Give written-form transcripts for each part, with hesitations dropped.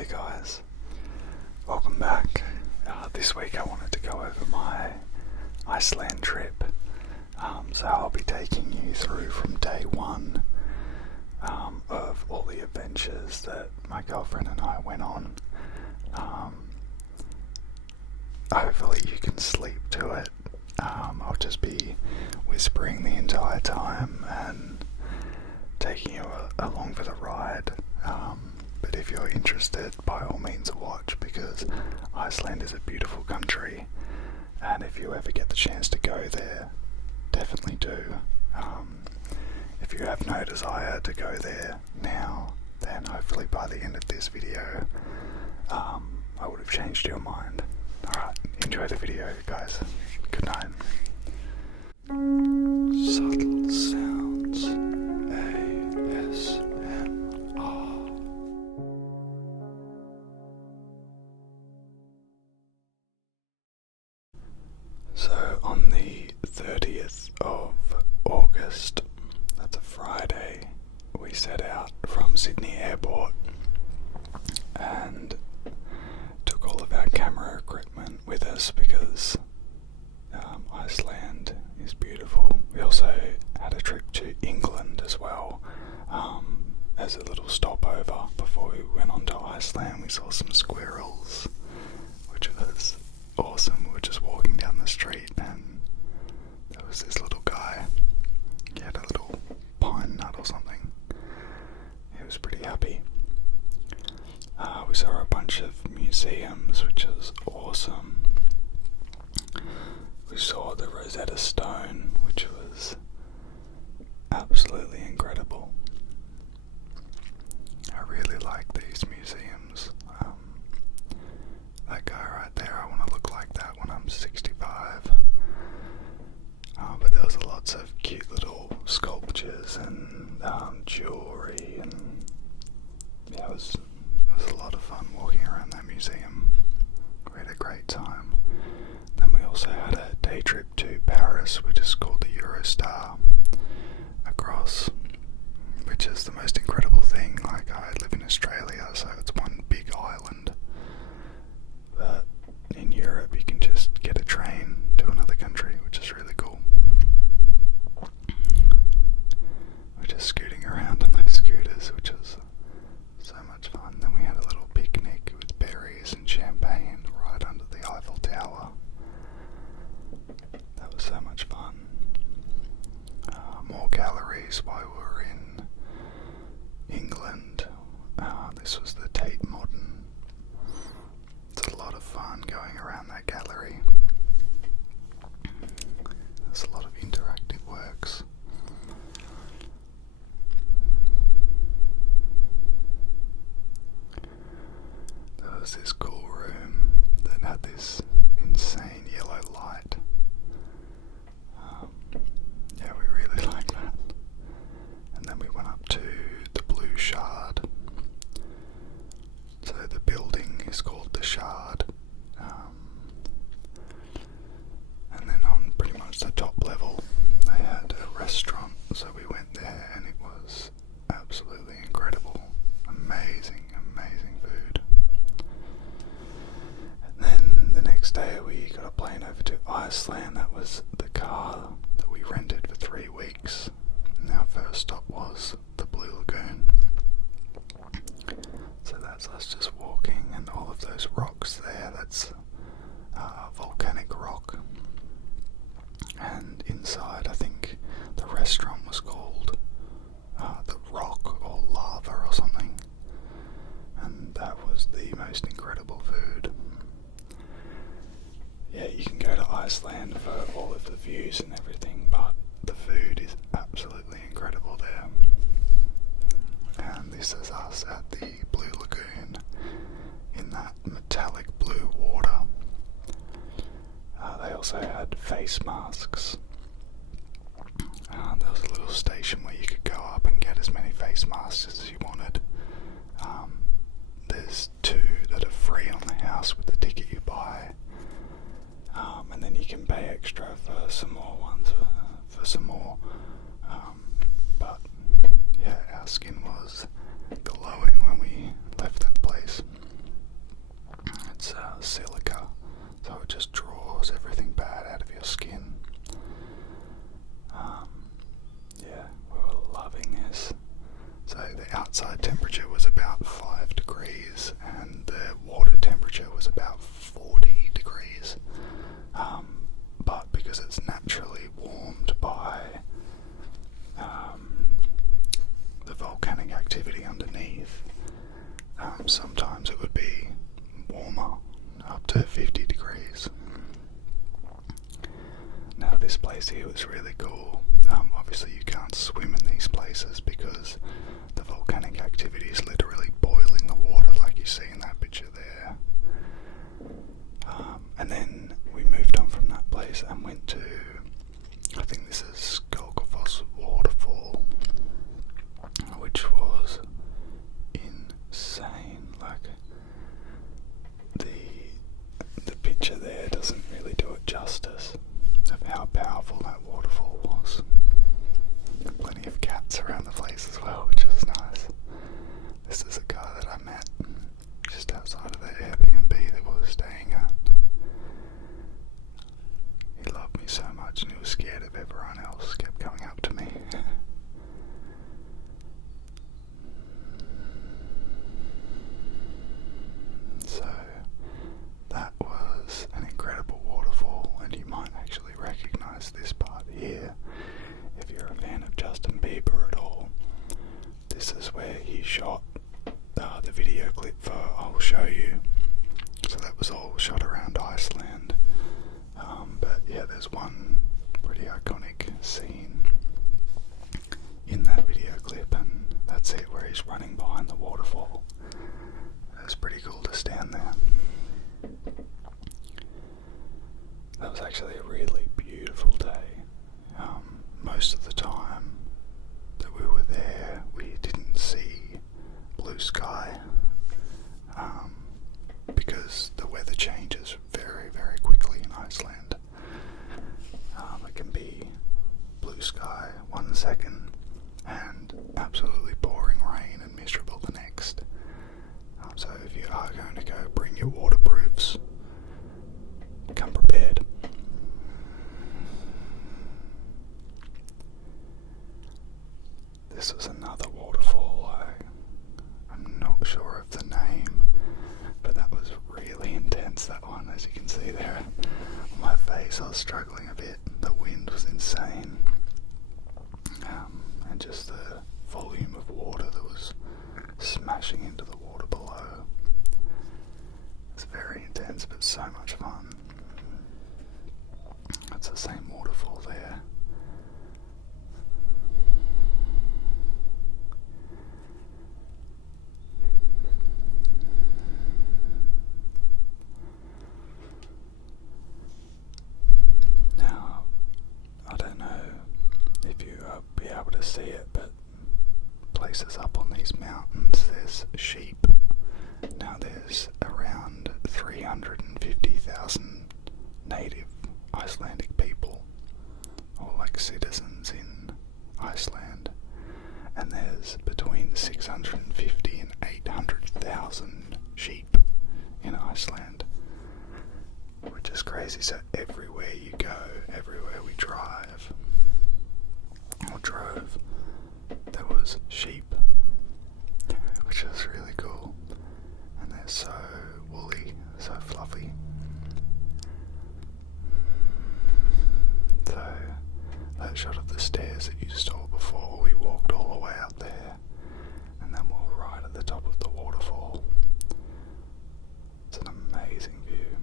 Hey guys, welcome back. This week I wanted to go over my Iceland trip. So I'll be taking you through from day one of all the adventures that my girlfriend and I went on. Hopefully you can sleep to it. I'll just be whispering the entire time and taking you along for the ride. But if you're interested, by all means watch, because Iceland is a beautiful country, and if you ever get the chance to go there, definitely do. If you have no desire to go there now, then hopefully by the end of this video I would have changed your mind. Alright, enjoy the video guys. Good night. Subtle sounds. ASMR. So on the 30th of August, that's a Friday, we set out from Sydney Airport and took all of our camera equipment with us because Iceland is beautiful. We also had a trip to England as well, as a little stopover before we went on to Iceland. We saw some squirrels, which was awesome. We were just walking down the street and there was this little guy. He had a little pine nut or something. He was pretty happy. We saw a bunch of museums, which was awesome. We saw the Rosetta Stone, which was absolutely incredible. I really like these museums. That guy right there, I want to look like that when I'm 65. But there was lots of cute little sculptures and jewellery, and yeah, it was a lot of fun walking around that museum. We had a great time. Then we also had a day trip to Paris, which is called the Eurostar across, which is the most incredible thing. Like, I live in Australia, so it's one big island, but in Europe you can just get a train to another country, which is really cool. We're just scooting around on those scooters, which was so much fun. Then we had a little picnic with berries and champagne right under the Eiffel Tower. That was so much fun. More galleries while we were in England. This was the Tate Modern. It's a lot of fun going around that gallery. There's a lot of interactive works. There was this cool room that had this insane yellow light. Yeah, we really liked that. And then we went up to the Blue Shard. So the building is called the Shard. And then on pretty much the top level they had a restaurant, so we went there and it was absolutely incredible. Amazing food. And then the next day we got a plane over to Iceland. That was the car that we rented for 3 weeks. And our first stop was the Blue Lagoon. So that's us just walking, and all of those rocks there, that's volcanic rock. And inside, I think the restaurant was called The Rock or Lava or something. And that was the most incredible food. Yeah, you can go to Iceland for all of the views and everything, but the food is absolutely incredible there. And this is us at the Blue Lagoon in that metallic blue water. They also had face masks. There was a little station where you could go up and get as many face masks as you wanted. There's 2 that are free on the house with the ticket you buy. And then you can pay extra for some more ones, for some more. But yeah, our skin was glowing when we left that place. outside temperature was about 5 degrees and the water temperature was about 40 degrees. But because it's naturally warmed by the volcanic activity underneath, sometimes it would be warmer, up to 50 degrees. Now this place here was really cool. Obviously you can't swim in these places because the volcanic activity is literally boiling the water like you see in that picture there. And then we moved on from that place and went to, I think this is Scalp waterfall, which was insane. Like the picture there doesn't really do it justice of how powerful that waterfall was. Plenty of cats around the place as well, which was nice. This is a guy that I met just outside of the Airbnb that we were staying at. He loved me so much and he was scared of everyone else, kept coming up to me. So that was an incredible waterfall, and you might actually recognise this part here if you're a fan of Justin Bieber at all. This is where he shot the video clip for I'll Show You. So that was all shot around Iceland. But yeah, there's one pretty iconic scene in that video clip, and that's it, where he's running behind the waterfall. It was pretty cool to stand there. That was actually a really beautiful day. Most of the time that we were there, we didn't see blue sky, because the weather changes very, very quickly in Iceland. It can be blue sky 1 second and absolutely pouring rain and miserable the next. So if you are going to go, bring your waterproofs. Come prepared. This was another waterfall. I'm not sure of the name, but that was really intense, that one. As you can see there on my face, I was struggling a bit. The wind was insane, and just the volume of water that was smashing into the water below. It's very intense, but so much fun. It's the same waterfall there. Now, I don't know if you be able to see it, but places up on these mountains, there's sheep. Now there's around 350,000 native Icelandic people, or like citizens in Iceland, and there's between 650 and 800,000 sheep in Iceland, which is crazy. So everywhere you go, everywhere we drive or drove, there was sheep, which is really cool. And they're so woolly, so fluffy. So that shot of the stairs that you saw before, we walked all the way up there, and then we're right at the top of the waterfall. It's an amazing view.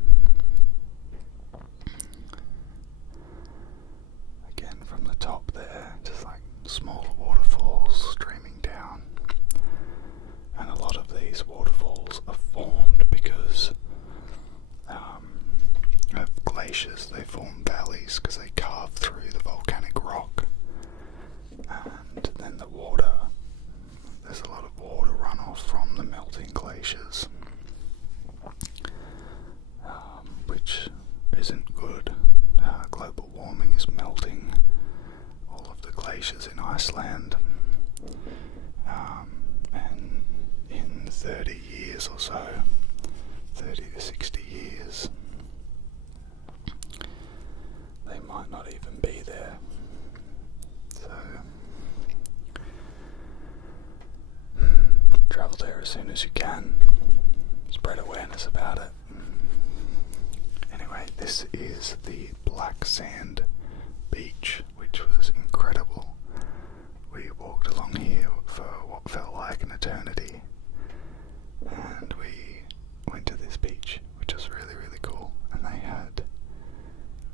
Again, from the top there, just like smaller waterfalls streaming down. And a lot of these waterfalls are formed because of glaciers. They form valleys because they carve through the volcanic rock, and then the water, there's a lot of water runoff from the melting glaciers, which isn't good. Global warming is melting all of the glaciers in Iceland, and in 30 years or so, 30 to 60 years, they might not even be there. So travel there as soon as you can. Spread awareness about it. Anyway, this is the black sand beach, which was incredible. We walked along here for what felt like an eternity, and we went to this beach, which was really, really cool. And they had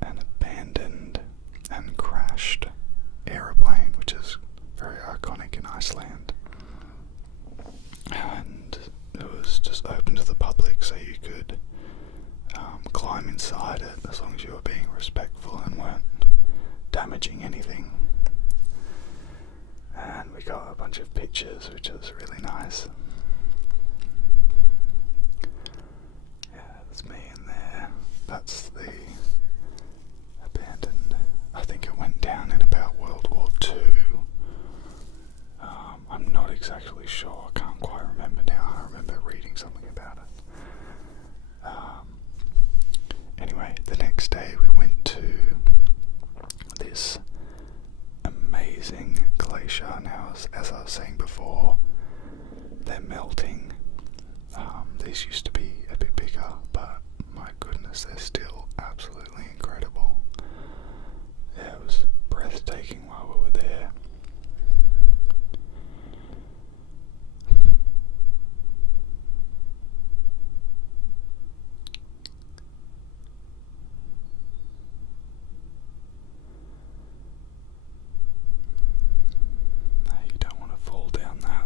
an abandoned and crashed aeroplane, which is very iconic in Iceland. And it was just open to the public, so you could climb inside it as long as you were being respectful and weren't damaging anything. And we got a bunch of pictures, which was really nice. Yeah, that's me in there. That's the abandoned. I think it went down in about World War II. I'm not exactly sure. I can't quite remember now. I remember reading something about it. Anyway, the next day we went to this amazing glacier. Now, as I was saying before, they're melting. These used to be a bit bigger, but my goodness, they're still absolutely incredible. Yeah, it was breathtaking while we were there.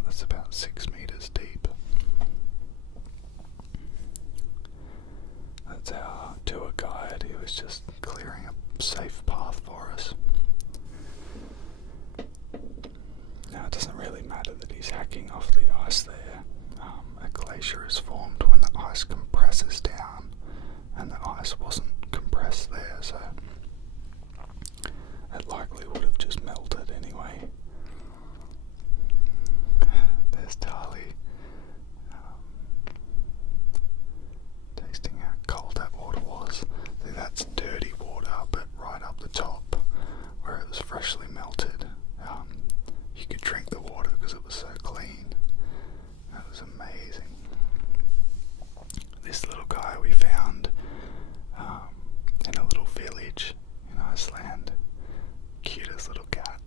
It's about 6 meters deep. That's our tour guide. He was just clearing a safe path for us. Now, it doesn't really matter that he's hacking off the ice there. A glacier is formed when the ice compresses down, and the ice wasn't compressed there, so it likely would have just melted anyway. There's Tali tasting how cold that water was. See, that's dirty water, but right up the top where it was freshly melted, you could drink the water because it was so clean. That was amazing. This little guy we found in a little village in Iceland. Cutest little cat.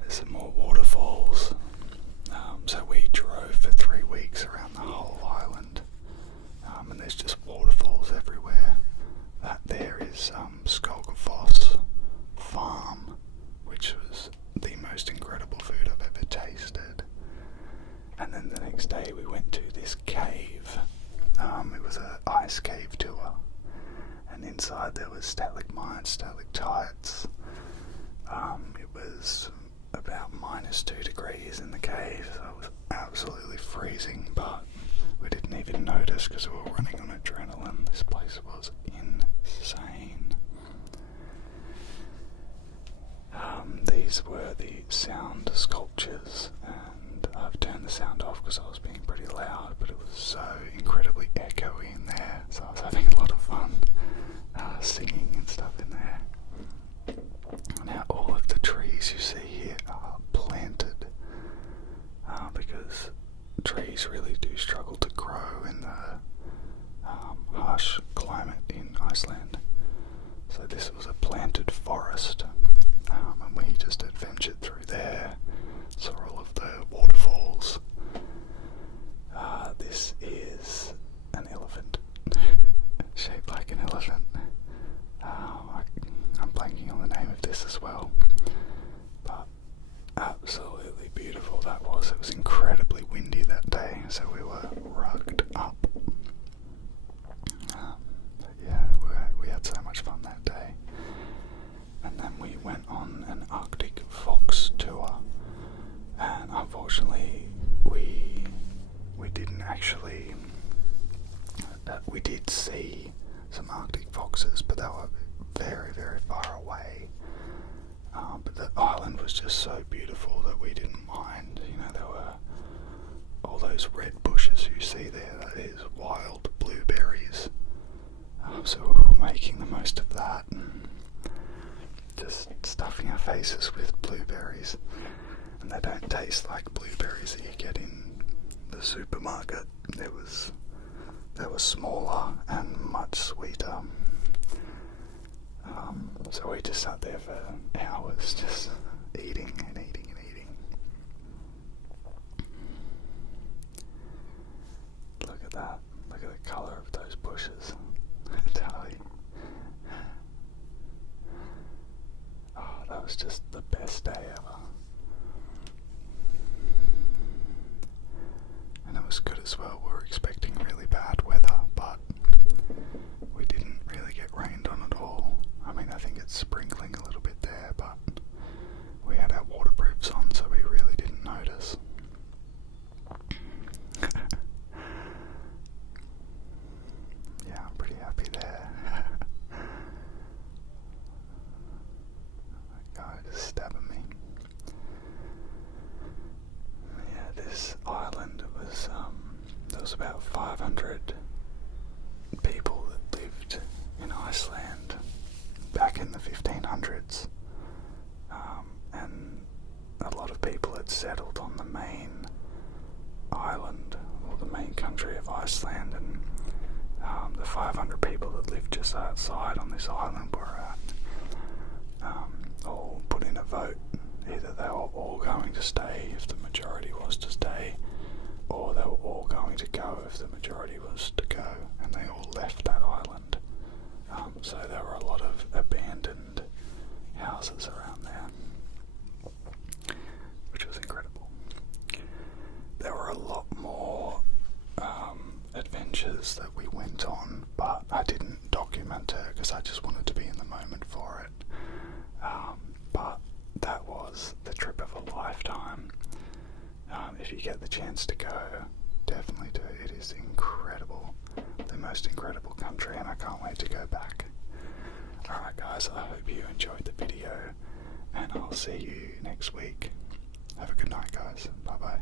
There's some more waterfalls. So we drove for 3 weeks around the whole island, and there's just waterfalls everywhere. That there is Skogafoss Farm, which was the most incredible food I've ever tasted. And then the next day we went to this cave. It was an ice cave tour, and inside there was stalagmites, stalactites. It was about -2 degrees in the cave, so it was absolutely freezing, but we didn't even notice because we were running on adrenaline. This place was insane. These were the sound sculptures, and I've turned the sound off because I was being pretty loud, but it was so incredibly echoey in there, so I was having a lot of fun singing and stuff in there. Now, all of the trees you see here are planted because trees really do struggle to grow in the harsh climate in Iceland. So this was a planted forest, and we just adventured through there, saw all of the waterfalls. This is an elephant, shaped like an elephant. I'm blanking on the name of this as well, but absolutely beautiful that was. It was incredibly windy that day, so we were rugged up. But yeah, we had so much fun that day. And then we went on an Arctic fox tour, and unfortunately we didn't actually, we did see some Arctic foxes, but they were very, very far away. But the island was just so beautiful that we didn't mind. You know, there were all those red bushes you see there, that is wild blueberries. So we were making the most of that and just stuffing our faces with blueberries. And and they don't taste like blueberries that you get in the supermarket. They were smaller and much sweeter. So we just sat there for hours just eating and eating and eating. Look at that. Look at the colour of those bushes. I tell you. Oh, that was just the best day ever. And it was good as well. We were expecting really bad weather, but we didn't really get rained on at all. I mean, I think it's sprinkling a little bit there, but we had our waterproofs on, so we really didn't notice. Yeah, I'm pretty happy there. That guy just stabbing me. Yeah, this island, there was about 500 people that lived in Iceland back in the 1500s, and a lot of people had settled on the main island, or the main country of Iceland, and the 500 people that lived just outside on this island were all put in a vote. Either they were all going to stay if the majority was to stay, or they were all going to go if the majority was to go, and they all left that island. So there were a lot of abandoned houses around there, which was incredible. There were a lot more adventures that we went on, but I didn't document it because I just wanted to be in the moment for it. But that was the trip of a lifetime. If you get the chance to go, definitely do it. It is incredible. The most incredible country, and I can't wait to go back. Alright guys, I hope you enjoyed the video, and I'll see you next week. Have a good night guys. Bye bye.